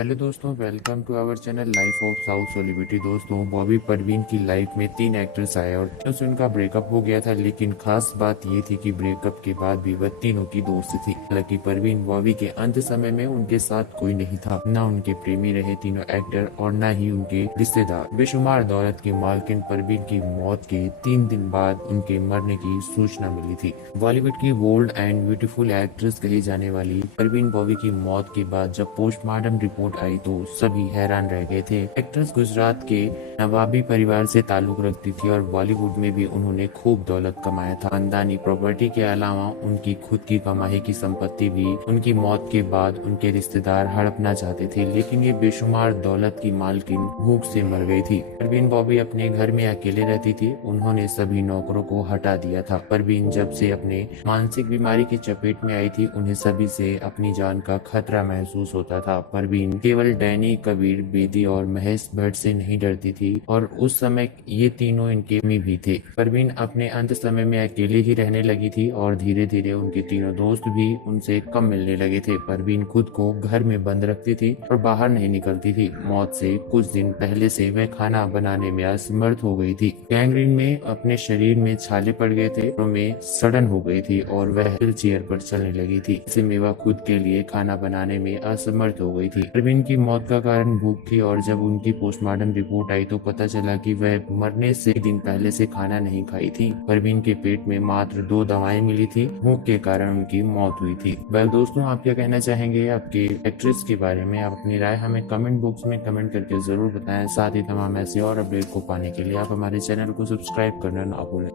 Hello दोस्तों, welcome to our channel Life of South Celebrity. दोस्तों, बॉबी परवीन की लाइफ में 3 एक्ट्रेस आए और उससे उनका ब्रेकअप हो गया था। लेकिन खास बात ये थी कि ब्रेकअप के बाद भी वह तीनों की दोस्त थी। हालांकि परवीन बॉबी के अंत समय में उनके साथ कोई नहीं था, न उनके प्रेमी रहे तीनों एक्टर और न ही उनके रिश्तेदार। बेशुमार दौलत की मालकिन परवीन की मौत के 3 दिन बाद उनके मरने की सूचना मिली थी। बॉलीवुड की बोल्ड एंड ब्यूटीफुल एक्ट्रेस कही जाने वाली परवीन बॉबी की मौत के बाद जब पोस्टमार्टम रिपोर्ट आई तो सभी हैरान रह गए थे। एक्ट्रेस गुजरात के नवाबी परिवार से ताल्लुक रखती थी और बॉलीवुड में भी उन्होंने खूब दौलत कमाया था। खानदानी प्रॉपर्टी के अलावा उनकी खुद की कमाई की संपत्ति भी उनकी मौत के बाद उनके रिश्तेदार हड़पना चाहते थे, लेकिन ये बेशुमार दौलत की मालकिन भूख से मर गई थी। परवीन बॉबी अपने घर में अकेले रहती थी। उन्होंने सभी नौकरों को हटा दिया था। परवीन जब से अपने मानसिक बीमारी की चपेट में आई थी, उन्हें सभी से अपनी जान का खतरा महसूस होता था। परवीन केवल डैनी, कबीर, बेदी और महेश भट्ट से नहीं डरती थी और उस समय ये तीनों इनके में भी थे। परवीन अपने अंत समय में अकेले ही रहने लगी थी और धीरे धीरे उनके तीनों दोस्त भी उनसे कम मिलने लगे थे। परवीन खुद को घर में बंद रखती थी और बाहर नहीं निकलती थी। मौत से कुछ दिन पहले से वह खाना बनाने में असमर्थ हो गई थी। गैंग्रीन में अपने शरीर में छाले पड़ गए थे, में सड़न हो गई थी और वह व्हील चेयर पर चलने लगी थी। इससे वह खुद के लिए खाना बनाने में असमर्थ हो गई थी। परवीन की मौत का कारण भूख थी और जब उनकी पोस्टमार्टम रिपोर्ट आई तो पता चला कि वह मरने से एक दिन पहले से खाना नहीं खाई थी। परवीन के पेट में मात्र 2 दवाएं मिली थी। भूख के कारण उनकी मौत हुई थी। वेल दोस्तों, आप क्या कहना चाहेंगे आपके एक्ट्रेस के बारे में? आप अपनी राय हमें कमेंट बॉक्स में कमेंट करके जरूर बताएं। साथ ही तमाम ऐसे और अपडेट को पाने के लिए आप हमारे चैनल को सब्सक्राइब करना ना भूलें।